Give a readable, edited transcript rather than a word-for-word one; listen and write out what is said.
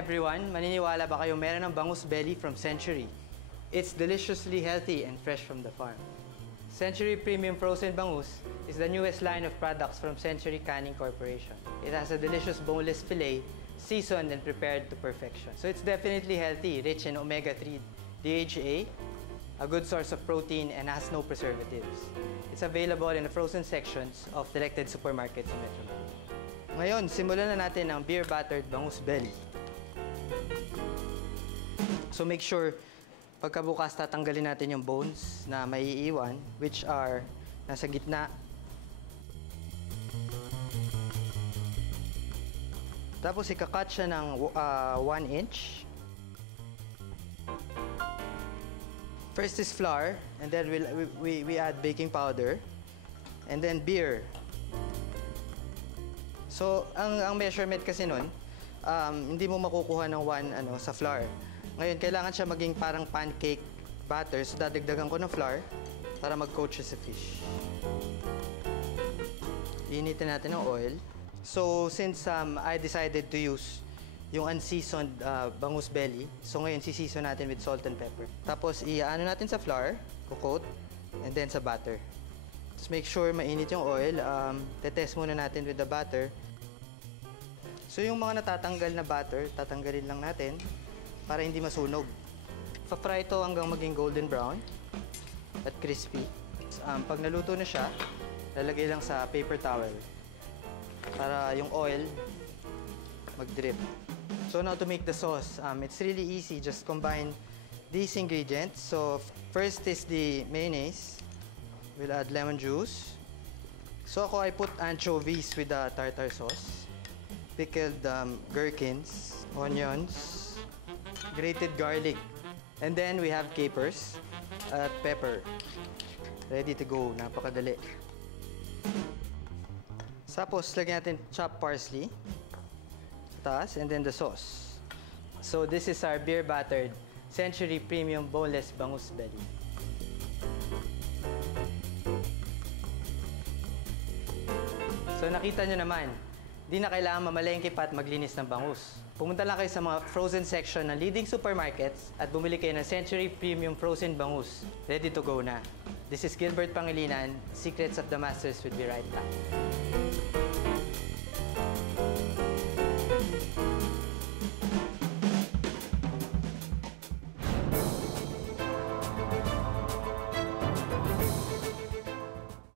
everyone! Maniniwala ba kayo meron ng bangus belly from Century? It's deliciously healthy and fresh from the farm. Century Premium Frozen Bangus is the newest line of products from Century Canning Corporation. It has a delicious boneless fillet, seasoned and prepared to perfection. So it's definitely healthy, rich in omega-3, DHA, a good source of protein, and has no preservatives. It's available in the frozen sections of selected supermarkets in Metro Manila. Ngayon, simulan na natin ang beer battered bangus belly. So make sure pagkabukas tatanggalin natin yung bones na maiiwan, which are nasa gitna. Tapos ikakat siya ng 1 inch. First is flour, and then we add baking powder, and then beer. So ang measurement kasi nun, hindi mo makukuha ng 1 sa flour. Ngayon, kailangan siya maging parang pancake batter. So, dadagdagan ko ng flour para mag-coat siya sa fish. Initin natin ng oil. So, since I decided to use yung unseasoned bangus belly, so ngayon, sisison natin with salt and pepper. Tapos, iaano natin sa flour, coat, and then sa batter. Just make sure mainit yung oil. Tetest muna natin with the batter. So, yung mga natatanggal na batter, tatanggalin lang natin para hindi masunog. Pa-fry ito hanggang maging golden brown at crispy. Pag naluto na siya, lalagay lang sa paper towel para yung oil mag-drip. So now to make the sauce, it's really easy. Just combine these ingredients. So first is the mayonnaise. We'll add lemon juice. So ako, I put anchovies with the tartar sauce, pickled gherkins, onions, grated garlic, and then we have capers at pepper. Ready to go. Napakadali. Tapos, lagyan natin chopped parsley sa taas, and then the sauce. So, this is our beer battered Century Premium Boneless Bangus Belly. So, nakita nyo naman, di na kailangan mamalengke pa at maglinis ng bangus. Pumunta lang kayo sa mga frozen section ng leading supermarkets at bumili kayo ng Century Premium Frozen Bangus. Ready to go na. This is Gilbert Pangilinan. Secrets of the Masters will be right back.